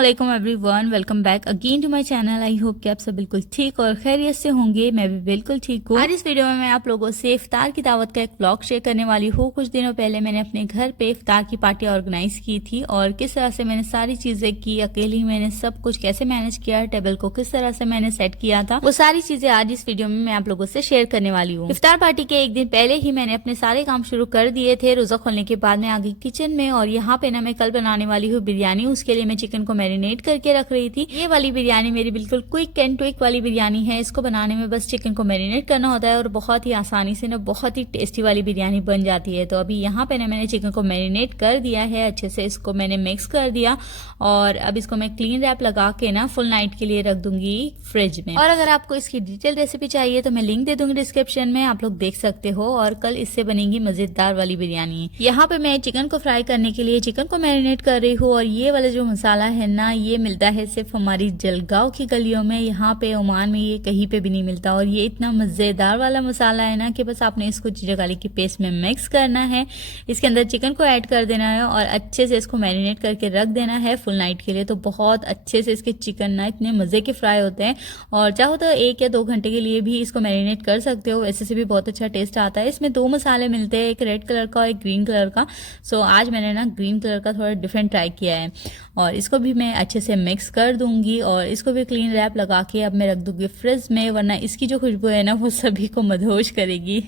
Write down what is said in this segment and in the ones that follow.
अस्सलामुअलैकुम everyone, welcome back again to my channel. I hope कि आप सब बिल्कुल ठीक और खैरियत से होंगे। मैं भी बिल्कुल ठीक हूँ। आज इस वीडियो में मैं आप लोगों से इफ्तार की दावत का एक व्लॉग शेयर करने वाली हूँ। कुछ दिनों पहले मैंने अपने घर पे इफ्तार की पार्टी ऑर्गेनाइज की थी और किस तरह से मैंने सारी चीजें की, अकेली मैंने सब कुछ कैसे मैनेज किया, टेबल को किस तरह से मैंने सेट किया था, वो सारी चीजें आज इस वीडियो में मैं आप लोगों से शेयर करने वाली हूँ। इफ्तार पार्टी के एक दिन पहले ही मैंने अपने सारे काम शुरू कर दिए थे। रोजा खोलने के बाद मैं आ गई किचन में और यहाँ पे ना मैं कल बनाने वाली हूँ बिरयानी। उसके लिए मैं चिकन को मैरिनेट करके रख रही थी। ये वाली बिरयानी मेरी बिल्कुल क्विक एंड क्विक वाली बिरयानी है। इसको बनाने में बस चिकन को मैरिनेट करना होता है और बहुत ही आसानी से ना बहुत ही टेस्टी वाली बिरयानी बन जाती है। तो अभी यहाँ पे ना मैंने चिकन को मैरिनेट कर दिया है, अच्छे से इसको मैंने मिक्स कर दिया और अब इसको मैं क्लीन रैप लगा के ना फुल नाइट के लिए रख दूंगी फ्रिज में। और अगर आपको इसकी डिटेल रेसिपी चाहिए तो मैं लिंक दे दूंगी डिस्क्रिप्शन में, आप लोग देख सकते हो। और कल इससे बनेगी मजेदार वाली बिरयानी। यहाँ पे मैं चिकन को फ्राई करने के लिए चिकन को मैरिनेट कर रही हूँ और ये वाला जो मसाला है ना, ये मिलता है सिर्फ हमारी जलगांव की गलियों में। यहाँ पे ओमान में ये कहीं पे भी नहीं मिलता और ये इतना मजेदार वाला मसाला है ना कि बस आपने इसको जीरा गार्लिक की पेस्ट में मिक्स करना है, इसके अंदर चिकन को ऐड कर देना है और अच्छे से इसको मैरिनेट करके रख देना है फुल नाइट के लिए। तो बहुत अच्छे से इसके चिकन ना इतने मजे के फ्राई होते हैं और चाहो तो 1 या 2 घंटे के लिए भी इसको मैरिनेट कर सकते हो, वैसे से भी बहुत अच्छा टेस्ट आता है। इसमें 2 मसाले मिलते हैं, एक रेड कलर का और एक ग्रीन कलर का। सो आज मैंने ना ग्रीन कलर का थोड़ा डिफरेंट ट्राई किया है और इसको भी मैं अच्छे से मिक्स कर दूंगी और इसको भी क्लीन रैप लगा के अब मैं रख दूंगी फ्रिज में, वरना इसकी जो खुशबू है ना वो सभी को मदहोश करेगी।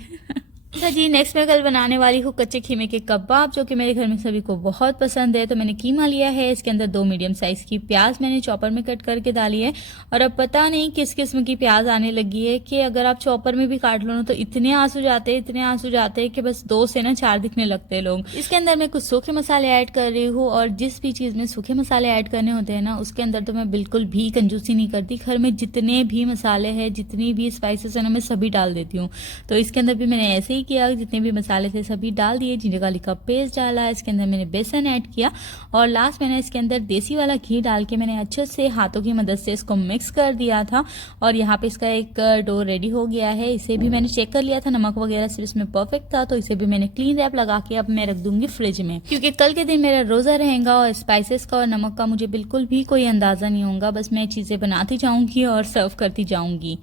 अच्छा जी, नेक्स्ट मैं कल बनाने वाली हूँ कच्चे खीमे के कबाब, जो कि मेरे घर में सभी को बहुत पसंद है। तो मैंने कीमा लिया है, इसके अंदर 2 मीडियम साइज की प्याज मैंने चॉपर में कट करके डाली है। और अब पता नहीं किस किस्म की प्याज आने लगी है कि अगर आप चॉपर में भी काट लो ना तो इतने आंसू जाते हैं, इतने आंसू जाते हैं कि बस 2 से ना 4 दिखने लगते हैं लोग। इसके अंदर मैं कुछ सूखे मसाले ऐड कर रही हूँ और जिस भी चीज में सूखे मसाले ऐड करने होते हैं ना उसके अंदर तो मैं बिल्कुल भी कंजूसी नहीं करती। घर में जितने भी मसाले हैं, जितनी भी स्पाइसेस है ना, मैं सभी डाल देती हूँ। तो इसके अंदर भी मैंने ऐसे ही किया, जितने भी मसाले थे सभी डाल दिए। जीरा गार्लिक का पेस्ट डाला, इसके अंदर मैंने बेसन ऐड किया और लास्ट मैंने इसके अंदर देसी वाला घी डाल के मैंने अच्छे से हाथों की मदद से इसको मिक्स कर दिया था। और यहाँ पे इसका एक डो रेडी हो गया है। इसे भी मैंने चेक कर लिया था, नमक वगैरह सिर्फ इसमें परफेक्ट था। तो इसे भी मैंने क्लीन रैप लगा के अब मैं रख दूंगी फ्रिज में, क्योंकि कल के दिन मेरा रोजा रहेगा और स्पाइसेस का और नमक का मुझे बिल्कुल भी कोई अंदाजा नहीं होगा। बस मैं चीजें बनाती जाऊंगी और सर्व करती जाऊंगी।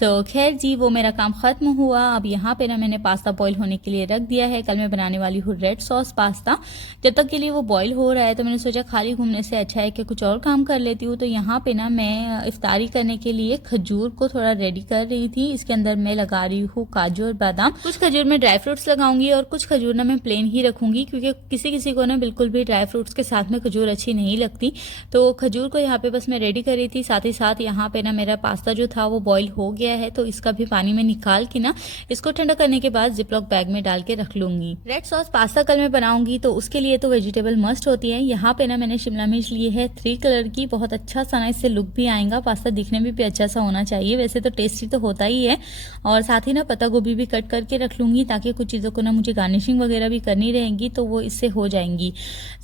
सो खैर जी, वो मेरा काम खत्म हुआ। अब यहाँ पे ना मैंने पास्ता बॉईल होने के लिए रख दिया है। कल मैं बनाने वाली हूँ रेड सॉस पास्ता। जब तक के लिए वो बॉईल हो रहा है तो मैंने सोचा खाली घूमने से अच्छा है कि कुछ और काम कर लेती हूँ। तो यहाँ पे ना मैं इफ्तारी करने के लिए खजूर को थोड़ा रेडी कर रही थी। इसके अंदर मैं लगा रही हूँ काजू और बादाम। कुछ खजूर में ड्राई फ्रूट्स लगाऊंगी और कुछ खजूर ना मैं प्लेन ही रखूंगी, क्योंकि किसी किसी को ना बिल्कुल भी ड्राई फ्रूट्स के साथ में खजूर अच्छी नहीं लगती। तो खजूर को यहाँ पे बस मैं रेडी कर रही थी। साथ ही साथ यहाँ पे ना मेरा पास्ता जो था वो बॉईल हो गया है, तो इसका भी पानी में निकाल के ना इसको ठंडा करने के बाद जिपलॉक बैग में डाल के रख लूंगी। रेड सॉस पास्ता कल मैं बनाऊंगी तो उसके लिए तो वेजिटेबल मस्ट होती है। यहाँ पे ना मैंने शिमला मिर्च ली है 3 कलर की, बहुत अच्छा सा ना इससे लुक भी आएगा। पास्ता दिखने में भी अच्छा सा होना चाहिए, वैसे तो टेस्टी तो होता ही है। और साथ ही ना पत्ता गोभी भी कट करके रख लूंगी, ताकि कुछ चीज़ों को ना मुझे गार्निशिंग वगैरह भी करनी रहेगी तो वो इससे हो जाएंगी।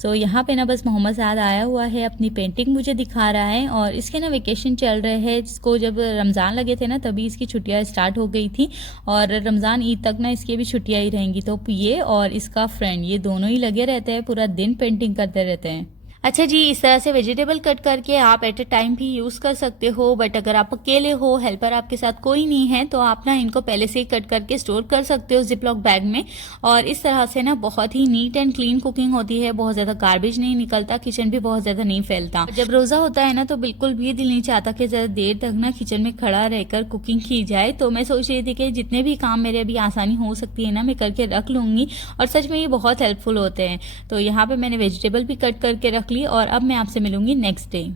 सो यहाँ पे ना बस मोहम्मद साद आया हुआ है, अपनी पेंटिंग मुझे दिखा रहा है और इसके ना वेकेशन चल रहे हैं। इसको जब रमज़ान लगे थे ना तभी इसकी छुट्टियाँ स्टार्ट हो गई थी और रमज़ान ईद तक ना इसकी भी छुट्टियाँ ही रहेंगी। तो ये और इसका फ्रेंड ये दोनों ही लगे रहते हैं, पूरा दिन पेंटिंग करते रहते हैं। अच्छा जी, इस तरह से वेजिटेबल कट करके आप एट ए टाइम भी यूज़ कर सकते हो, बट अगर आप अकेले हो, हेल्पर आपके साथ कोई नहीं है, तो आप ना इनको पहले से ही कट करके स्टोर कर सकते हो जिपलॉक बैग में। और इस तरह से ना बहुत ही नीट एंड क्लीन कुकिंग होती है, बहुत ज़्यादा गार्बेज नहीं निकलता, किचन भी बहुत ज़्यादा नहीं फैलता। जब रोज़ा होता है ना तो बिल्कुल भी दिल नहीं चाहता कि ज़्यादा देर तक ना किचन में खड़ा रहकर कुकिंग की जाए। तो मैं सोच रही थी कि जितने भी काम मेरे अभी आसानी हो सकती है ना मैं करके रख लूँगी और सच में ये बहुत हेल्पफुल होते हैं। तो यहाँ पर मैंने वेजिटेबल भी कट करके रख ली और अब मैं आपसे मिलूंगी नेक्स्ट डे।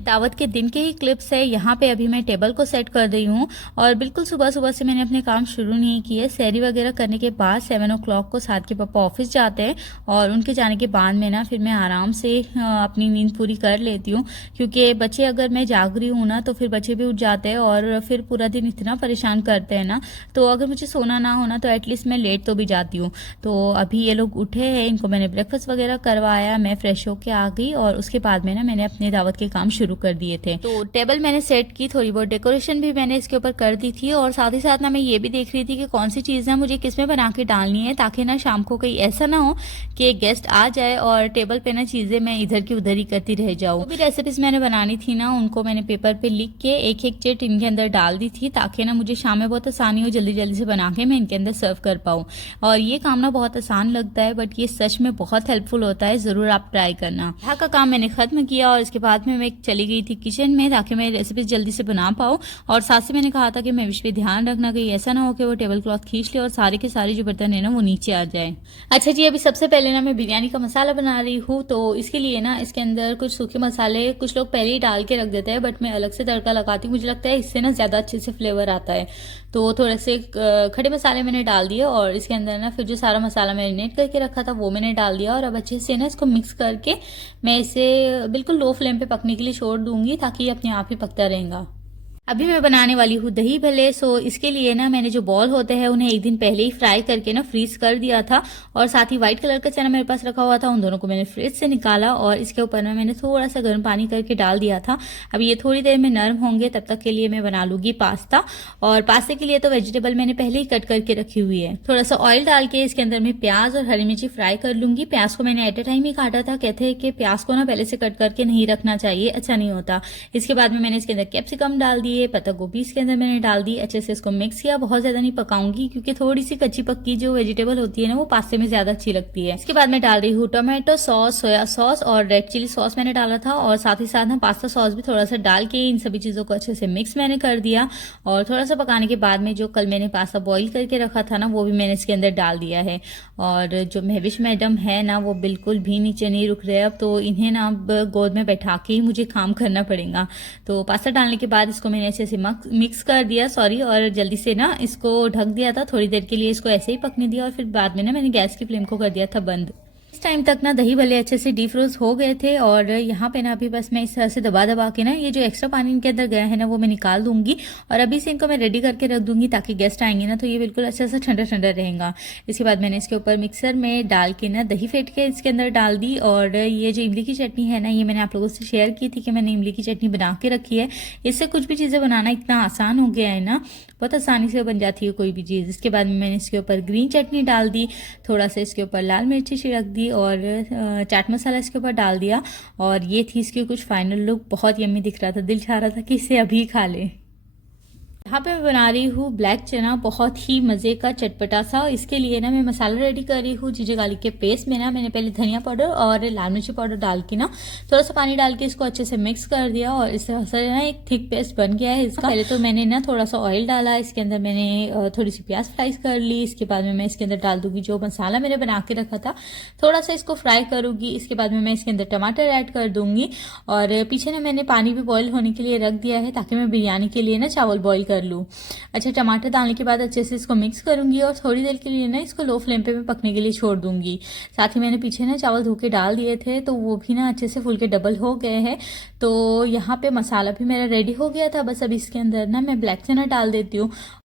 दावत के दिन के ही क्लिप्स है। यहाँ पे अभी मैं टेबल को सेट कर रही हूँ और बिल्कुल सुबह सुबह से मैंने अपने काम शुरू नहीं किए। सैरी वगैरह करने के बाद 7 o'clock को साथ के पापा ऑफिस जाते हैं और उनके जाने के बाद में ना फिर मैं आराम से अपनी नींद पूरी कर लेती हूँ, क्योंकि बच्चे अगर मैं जाग रही हूँ ना तो फिर बच्चे भी उठ जाते हैं और फिर पूरा दिन इतना परेशान करते हैं ना। तो अगर मुझे सोना ना होना तो एटलीस्ट मैं लेट तो भी जाती हूँ। तो अभी ये लोग उठे हैं, इनको मैंने ब्रेकफास्ट वगैरह करवाया, मैं फ्रेश होके आ गई और उसके बाद में ना मैंने अपने दावत के काम शुरू शुरू कर दिए थे। तो टेबल मैंने सेट की, थोड़ी बहुत डेकोरेशन भी मैंने इसके ऊपर कर दी थी और साथ ही साथ ना मैं ये भी देख रही थी कि कौन सी चीज़ ना मुझे किस में बना के डालनी है, ताकि ना शाम को कहीं ऐसा ना हो कि गेस्ट आ जाए और टेबल पे ना चीज़ें मैं इधर की उधर ही करती रह जाऊँ। जो भी रेसिपीज मैंने बनानी थी ना उनको मैंने पेपर पे लिख के एक एक चीट इनके अंदर डाल दी थी, ताकि ना मुझे शाम में बहुत आसानी हो, जल्दी जल्दी से बना के मैं इनके अंदर सर्व कर पाऊँ। और ये काम ना बहुत आसान लगता है बट ये सच में बहुत हेल्पफुल होता है, ज़रूर आप ट्राई करना। यहाँ का काम मैंने खत्म किया और इसके बाद में मैं चली गई थी किचन में, ताकि मैं रेसिपीज जल्दी से बना पाऊँ। और साथ से मैंने कहा था कि मैं विश पे ध्यान रखना कहीं ऐसा ना हो कि वो टेबल क्लॉथ खींच ले और सारे के सारे जो बर्तन है ना वो नीचे आ जाए। अच्छा जी, अभी सबसे पहले ना मैं बिरयानी का मसाला बना रही हूँ, तो इसके लिए ना इसके अंदर कुछ सूखे मसाले कुछ लोग पहले ही डाल के रख देते हैं, बट मैं अलग से तड़का लगाती हूँ। मुझे लगता है इससे ना ज़्यादा अच्छे से फ्लेवर आता है। तो थोड़े से खड़े मसाले मैंने डाल दिए और इसके अंदर ना फिर जो सारा मसाला मैरिनेट करके रखा था वो मैंने डाल दिया और अब अच्छे से ना इसको मिक्स करके मैं इसे बिल्कुल लो फ्लेम पे पकने के लिए छोड़ दूंगी, ताकि ये अपने आप ही पकता रहेगा। अभी मैं बनाने वाली हूँ दही भल्ले। सो इसके लिए ना मैंने जो बॉल होते हैं उन्हें एक दिन पहले ही फ्राई करके ना फ्रीज कर दिया था और साथ ही व्हाइट कलर का चना मेरे पास रखा हुआ था, उन दोनों को मैंने फ्रिज से निकाला और इसके ऊपर ना मैंने थोड़ा सा गर्म पानी करके डाल दिया था। अब ये थोड़ी देर में नरम होंगे, तब तक के लिए मैं बना लूंगी पास्ता। और पास्ते के लिए तो वेजिटेबल मैंने पहले ही कट करके रखी हुई है। थोड़ा सा ऑयल डाल के इसके अंदर मैं प्याज और हरी मिर्ची फ्राई कर लूंगी। प्याज को मैंने एट ए टाइम ही काटा था, कहते हैं कि प्याज को ना पहले से कट करके नहीं रखना चाहिए, अच्छा नहीं होता। इसके बाद में मैंने इसके अंदर कैप्सिकम डाल दिए, पत्ता गोभी के अंदर मैंने डाल दी, अच्छे से इसको मिक्स किया। बहुत ज्यादा नहीं पकाऊंगी क्योंकि थोड़ी सी कच्ची पक्की जो वेजिटेबल होती है ना वो पास्ते में ज्यादा अच्छी लगती है। इसके बाद मैं डाल रही हूँ टोमेटो सॉस, सोया सॉस और रेड चिली सॉस मैंने डाला था और साथ ही साथ ना पास्ता सॉस भी थोड़ा सा डाल के इन सभी चीजों को अच्छे से मिक्स मैंने कर दिया। और थोड़ा सा पकाने के बाद में जो कल मैंने पास्ता बॉईल करके रखा था ना वो भी मैंने इसके अंदर डाल दिया है। और जो महविश मैडम है ना वो बिल्कुल भी नीचे नहीं रुक रहे, अब तो इन्हें ना अब गोद में बैठा के ही मुझे काम करना पड़ेगा। तो पास्ता डालने के बाद इसको मैंने अच्छे से मिक्स कर दिया और जल्दी से ना इसको ढक दिया था, थोड़ी देर के लिए इसको ऐसे ही पकने दिया और फिर बाद में ना मैंने गैस की फ्लेम को कर दिया था बंद। इस टाइम तक ना दही भल्ले अच्छे से डीफ्रोज हो गए थे और यहाँ पे ना अभी बस मैं इस तरह से दबा दबा के ना ये जो एक्स्ट्रा पानी इनके अंदर गया है ना वो मैं निकाल दूंगी और अभी से इनको मैं रेडी करके रख दूंगी, ताकि गेस्ट आएंगे ना तो ये बिल्कुल अच्छा सा ठंडा ठंडा रहेगा। इसके बाद मैंने इसके ऊपर मिक्सर में डाल के ना दही फेंट के इसके अंदर डाल दी। और ये जो इमली की चटनी है ना ये मैंने आप लोगों से शेयर की थी कि मैंने इमली की चटनी बना के रखी है। इससे कुछ भी चीज़ें बनाना इतना आसान हो गया है ना, बहुत आसानी से बन जाती है कोई भी चीज़। इसके बाद में मैंने इसके ऊपर ग्रीन चटनी डाल दी, थोड़ा सा इसके ऊपर लाल मिर्ची छिड़क दी और चाट मसाला इसके ऊपर डाल दिया। और ये थी इसकी कुछ फाइनल लुक, बहुत यम्मी दिख रहा था, दिल चाह रहा था कि इसे अभी खा ले। यहाँ पे मैं बना रही हूँ ब्लैक चना, बहुत ही मज़े का चटपटा सा। इसके लिए ना मैं मसाला रेडी कर रही हूँ। जिंजर गार्लिक के पेस्ट में ना मैंने पहले धनिया पाउडर और लाल मिर्ची पाउडर डाल के ना थोड़ा सा पानी डाल के इसको अच्छे से मिक्स कर दिया और इस तरह से ना एक थिक पेस्ट बन गया है इसका। पहले तो मैंने ना थोड़ा सा ऑयल डाला, इसके अंदर मैंने थोड़ी सी प्याज फ्राई कर ली। इसके बाद में मैं इसके अंदर डाल दूंगी जो मसाला मैंने बना के रखा था, थोड़ा सा इसको फ्राई करूंगी। इसके बाद में मैं इसके अंदर टमाटर ऐड कर दूंगी और पीछे ना मैंने पानी भी बॉईल होने के लिए रख दिया है, ताकि मैं बिरयानी के लिए ना चावल बॉईल कर लूँ। अच्छा, टमाटर डालने के बाद अच्छे से इसको मिक्स करूंगी और थोड़ी देर के लिए ना इसको लो फ्लेम पे मैं पकने के लिए छोड़ दूंगी। साथ ही मैंने पीछे ना चावल धो के डाल दिए थे तो वो भी ना अच्छे से फुल के डबल हो गए हैं। तो यहाँ पे मसाला भी मेरा रेडी हो गया था, बस अब इसके अंदर ना मैं ब्लैक चना डाल देती हूँ।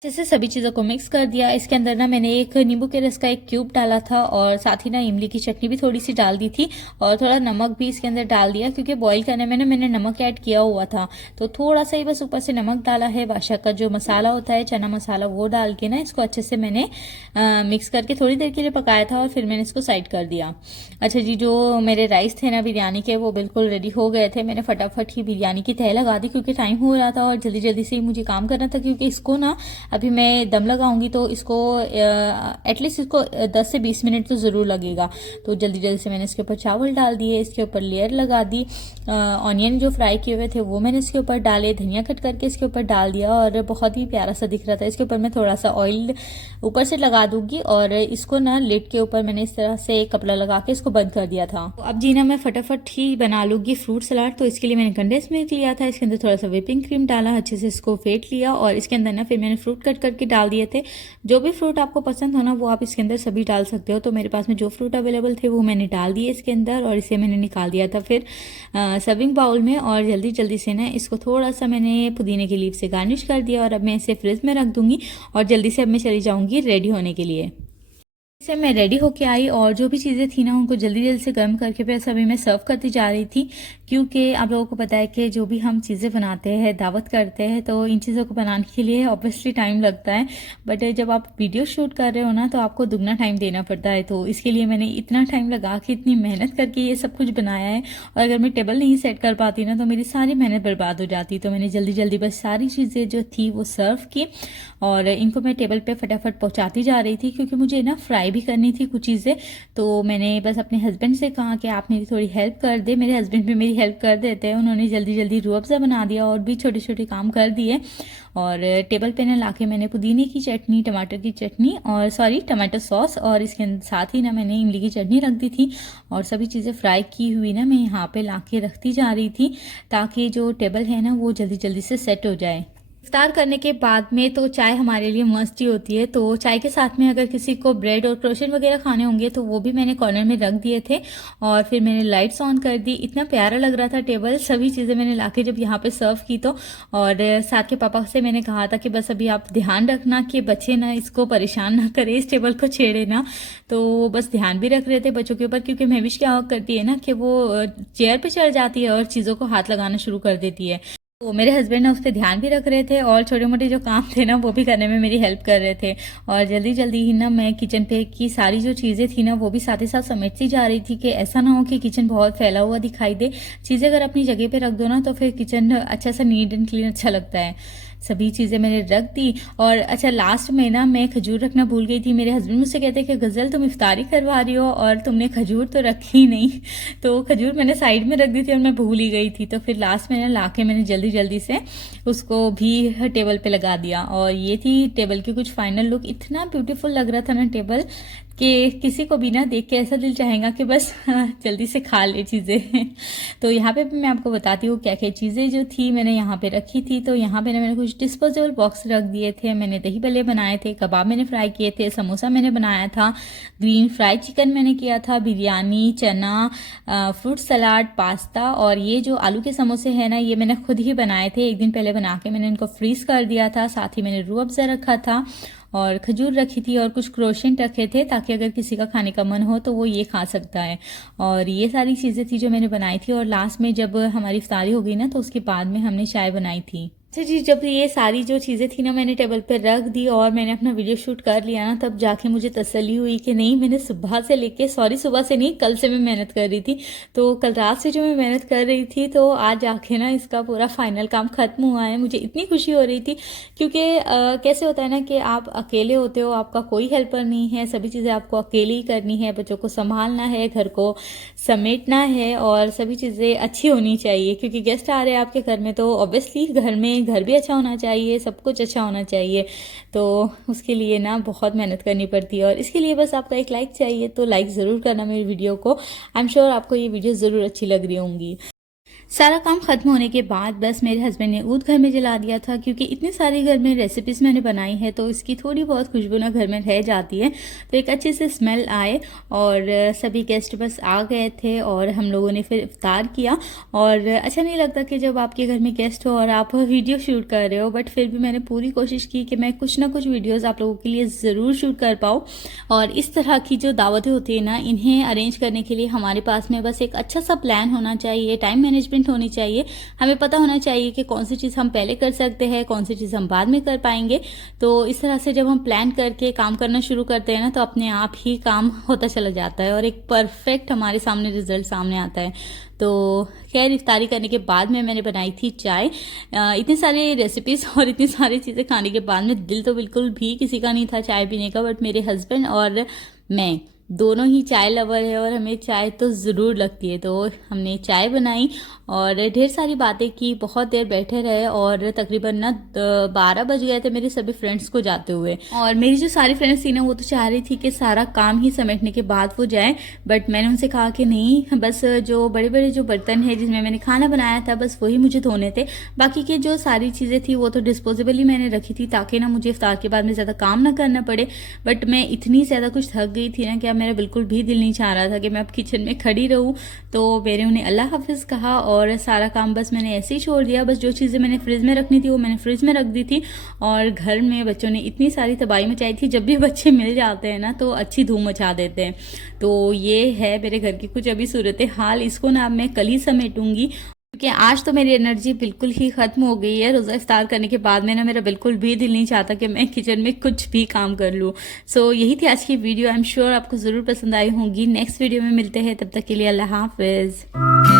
जैसे सभी चीज़ों को मिक्स कर दिया। इसके अंदर ना मैंने एक नींबू के रस का एक क्यूब डाला था और साथ ही ना इमली की चटनी भी थोड़ी सी डाल दी थी और थोड़ा नमक भी इसके अंदर डाल दिया, क्योंकि बॉईल करने में ना मैंने नमक ऐड किया हुआ था। तो थोड़ा सा ही बस ऊपर से नमक डाला है। बादशाह का जो मसाला होता है चना मसाला वो डाल के ना इसको अच्छे से मैंने मिक्स करके थोड़ी देर के लिए पकाया था और फिर मैंने इसको साइड कर दिया। अच्छा जी, जो मेरे राइस थे ना बिरयानी के वो बिल्कुल रेडी हो गए थे। मैंने फटाफट ही बिरयानी की तह लगा दी क्योंकि टाइम हो रहा था और जल्दी जल्दी से ही मुझे काम करना था, क्योंकि इसको ना अभी मैं दम लगाऊंगी तो इसको एटलीस्ट इसको 10 से 20 मिनट तो ज़रूर लगेगा। तो जल्दी जल्दी से मैंने इसके ऊपर चावल डाल दिए, इसके ऊपर लेयर लगा दी। ऑनियन जो फ्राई किए हुए थे वो मैंने इसके ऊपर डाले, धनिया कट करके इसके ऊपर डाल दिया और बहुत ही प्यारा सा दिख रहा था। इसके ऊपर मैं थोड़ा सा ऑयल ऊपर से लगा दूंगी और इसको ना लिड के ऊपर मैंने इस तरह से कपड़ा लगा के इसको बंद कर दिया था। तो अब जी ना मैं फटाफट ही बना लूंगी फ्रूट सलाद। तो इसके लिए मैंने कंडेंस मिल्क लिया था, इसके अंदर थोड़ा सा व्हिपिंग क्रीम डाला, अच्छे से इसको फेंट लिया और इसके अंदर ना फिर मैंने फ्रूट कट करके डाल दिए थे। जो भी फ्रूट आपको पसंद हो ना वो आप इसके अंदर सभी डाल सकते हो। तो मेरे पास में जो फ्रूट अवेलेबल थे वो मैंने डाल दिए इसके अंदर और इसे मैंने निकाल दिया था फिर सर्विंग बाउल में। और जल्दी जल्दी से ना इसको थोड़ा सा मैंने पुदीने की लीफ से गार्निश कर दिया और अब मैं इसे फ्रिज में रख दूंगी और जल्दी से अब मैं चली जाऊंगी रेडी होने के लिए। से मैं रेडी होके आई और जो भी चीज़ें थी ना उनको जल्दी जल्दी से गर्म करके फिर सभी मैं सर्व करती जा रही थी, क्योंकि आप लोगों को पता है कि जो भी हम चीज़ें बनाते हैं, दावत करते हैं, तो इन चीज़ों को बनाने के लिए ऑब्वियसली टाइम लगता है। बट जब आप वीडियो शूट कर रहे हो ना, तो आपको दुगना टाइम देना पड़ता है। तो इसके लिए मैंने इतना टाइम लगा के, इतनी मेहनत करके ये सब कुछ बनाया है। और अगर मैं टेबल नहीं सेट कर पाती ना, तो मेरी सारी मेहनत बर्बाद हो जाती। तो मैंने जल्दी जल्दी बस सारी चीज़ें जो थी वो सर्व की, और इनको मैं टेबल पे फटाफट पहुंचाती जा रही थी, क्योंकि मुझे ना फ्राई भी करनी थी कुछ चीज़ें। तो मैंने बस अपने हस्बैंड से कहा कि आप मेरी थोड़ी हेल्प कर दे। मेरे हस्बैंड भी मेरी हेल्प कर देते हैं। उन्होंने जल्दी जल्दी रूह अफ़ज़ा बना दिया और भी छोटे छोटे काम कर दिए। और टेबल पे ना लाके मैंने पुदीने की चटनी, टमाटर की चटनी और टमाटो सॉस, और इसके साथ ही ना मैंने इमली की चटनी रख दी थी। और सभी चीज़ें फ्राई की हुई ना मैं यहाँ पे लाके रखती जा रही थी, ताकि जो टेबल है ना वो जल्दी जल्दी से सेट हो जाए। इफ्तार करने के बाद में तो चाय हमारे लिए मस्ट ही होती है। तो चाय के साथ में अगर किसी को ब्रेड और क्रोशन वगैरह खाने होंगे तो वो भी मैंने कॉर्नर में रख दिए थे। और फिर मैंने लाइट्स ऑन कर दी। इतना प्यारा लग रहा था टेबल। सभी चीज़ें मैंने लाके जब यहाँ पे सर्व की तो, और साथ के पापा से मैंने कहा था कि बस अभी आप ध्यान रखना कि बच्चे ना इसको परेशान ना करे, इस टेबल को छेड़े ना। तो बस ध्यान भी रख रहे थे बच्चों के ऊपर, क्योंकि महविश क्या करती है ना कि वो चेयर पे चढ़ जाती है और चीज़ों को हाथ लगाना शुरू कर देती है। तो मेरे हस्बैंड ना उस पर ध्यान भी रख रहे थे, और छोटे मोटे जो काम थे ना वो भी करने में मेरी हेल्प कर रहे थे। और जल्दी जल्दी ही ना मैं किचन पे की सारी जो चीज़ें थी ना वो भी साथ ही साथ समेटती जा रही थी, कि ऐसा ना हो कि किचन बहुत फैला हुआ दिखाई दे। चीज़ें अगर अपनी जगह पे रख दो ना, तो फिर किचन अच्छा सा नीट एंड क्लीन अच्छा लगता है। सभी चीज़ें मैंने रख दी। और अच्छा, लास्ट में ना मैं खजूर रखना भूल गई थी। मेरे हस्बैंड मुझसे कहते कि गज़ल तुम इफ्तारी करवा रही हो और तुमने खजूर तो रखी ही नहीं। तो खजूर मैंने साइड में रख दी थी और मैं भूल ही गई थी। तो फिर लास्ट में ला के मैंने जल्दी जल्दी से उसको भी टेबल पे लगा दिया। और ये थी टेबल की कुछ फाइनल लुक। इतना ब्यूटीफुल लग रहा था ना टेबल, कि किसी को भी ना देख के ऐसा दिल चाहेगा कि बस जल्दी से खा ले चीज़ें। तो यहाँ पे भी मैं आपको बताती हूँ क्या क्या चीज़ें जो थी मैंने यहाँ पे रखी थी। तो यहाँ पे ना मैंने कुछ डिस्पोजेबल बॉक्स रख दिए थे। मैंने दही भल्ले बनाए थे, कबाब मैंने फ्राई किए थे, समोसा मैंने बनाया था, ग्रीन फ्राई चिकन मैंने किया था, बिरयानी, चना, फ्रूट सलाद, पास्ता। और ये जो आलू के समोसे हैं ना, ये मैंने खुद ही बनाए थे। एक दिन पहले बना के मैंने इनको फ्रीज कर दिया था। साथ ही मैंने रूह अफ़ज़ा रखा था और खजूर रखी थी और कुछ क्रोशेंट रखे थे, ताकि अगर किसी का खाने का मन हो तो वो ये खा सकता है। और ये सारी चीज़ें थी जो मैंने बनाई थी। और लास्ट में जब हमारी इफ्तारी हो गई ना, तो उसके बाद में हमने चाय बनाई थी। अच्छा जी, जब ये सारी जो चीज़ें थी ना मैंने टेबल पे रख दी और मैंने अपना वीडियो शूट कर लिया ना, तब जाके मुझे तसल्ली हुई कि नहीं, मैंने सुबह से लेके, सुबह से नहीं, कल से मैं मेहनत कर रही थी। तो कल रात से जो मैं मेहनत कर रही थी, तो आज जाके ना इसका पूरा फाइनल काम ख़त्म हुआ है। मुझे इतनी खुशी हो रही थी, क्योंकि कैसे होता है ना कि आप अकेले होते हो, आपका कोई हेल्पर नहीं है, सभी चीज़ें आपको अकेले ही करनी है। बच्चों को संभालना है, घर को समेटना है, और सभी चीज़ें अच्छी होनी चाहिए, क्योंकि गेस्ट आ रहे हैं आपके घर में। तो ऑब्वियसली घर भी अच्छा होना चाहिए, सब कुछ अच्छा होना चाहिए। तो उसके लिए ना बहुत मेहनत करनी पड़ती है, और इसके लिए बस आपका एक लाइक चाहिए। तो लाइक ज़रूर करना मेरी वीडियो को। आई एम श्योर आपको ये वीडियो ज़रूर अच्छी लग रही होंगी। सारा काम ख़त्म होने के बाद बस मेरे हस्बैंड ने ऊद घर में जला दिया था, क्योंकि इतनी सारी घर में रेसिपीज़ मैंने बनाई है, तो इसकी थोड़ी बहुत खुशबू ना घर में रह जाती है, तो एक अच्छी सी स्मेल आए। और सभी गेस्ट बस आ गए थे और हम लोगों ने फिर इफ्तार किया। और अच्छा नहीं लगता कि जब आपके घर में गेस्ट हो और आप वीडियो शूट कर रहे हो, बट फिर भी मैंने पूरी कोशिश की कि मैं कुछ ना कुछ वीडियोज़ आप लोगों के लिए ज़रूर शूट कर पाऊँ। और इस तरह की जो दावतें होती है ना, इन्हें अरेंज करने के लिए हमारे पास में बस एक अच्छा सा प्लान होना चाहिए, टाइम मैनेजमेंट होनी चाहिए। हमें पता होना चाहिए कि कौन सी चीज़ हम पहले कर सकते हैं, कौन सी चीज़ हम बाद में कर पाएंगे। तो इस तरह से जब हम प्लान करके काम करना शुरू करते हैं ना, तो अपने आप ही काम होता चला जाता है और एक परफेक्ट हमारे सामने रिजल्ट सामने आता है। तो खैर, इफ्तारी करने के बाद में मैंने बनाई थी चाय। इतनी सारी रेसिपीज़ और इतनी सारी चीज़ें खाने के बाद में दिल तो बिल्कुल भी किसी का नहीं था चाय पीने का, बट मेरे हस्बैंड और मैं दोनों ही चाय लवर है और हमें चाय तो ज़रूर लगती है। तो हमने चाय बनाई और ढेर सारी बातें की, बहुत देर बैठे रहे, और तकरीबन ना 12 बज गए थे मेरे सभी फ्रेंड्स को जाते हुए। और मेरी जो सारी फ्रेंड्स थी ना, वो तो चाह रही थी कि सारा काम ही समेटने के बाद वो जाए, बट मैंने उनसे कहा कि नहीं, बस जो बड़े बड़े जो बर्तन है जिसमें मैंने खाना बनाया था, बस वही मुझे धोने थे। बाकी की जो सारी चीज़ें थी वो तो डिस्पोजेबल ही मैंने रखी थी, ताकि ना मुझे इफ्तार के बाद में ज़्यादा काम ना करना पड़े। बट मैं इतनी ज़्यादा कुछ थक गई थी ना, क्या मेरा बिल्कुल भी दिल नहीं चाह रहा था कि मैं अब किचन में खड़ी रहूं, तो मैंने उन्हें अल्लाह हाफिज़ कहा और सारा काम बस मैंने ऐसे ही छोड़ दिया। बस जो चीज़ें मैंने फ्रिज में रखनी थी वो मैंने फ्रिज में रख दी थी। और घर में बच्चों ने इतनी सारी तबाही मचाई थी, जब भी बच्चे मिल जाते हैं ना तो अच्छी धूम मचा देते हैं। तो ये है मेरे घर की कुछ अभी सूरत हाल। इसको ना अब मैं कल ही समेटूंगी, क्योंकि आज तो मेरी एनर्जी बिल्कुल ही खत्म हो गई है। रोज़ा इफ्तार करने के बाद में ना मेरा बिल्कुल भी दिल नहीं चाहता कि मैं किचन में कुछ भी काम कर लूँ। सो यही थी आज की वीडियो। आई एम श्योर आपको ज़रूर पसंद आई होगी। नेक्स्ट वीडियो में मिलते हैं, तब तक के लिए अल्लाह हाफिज़।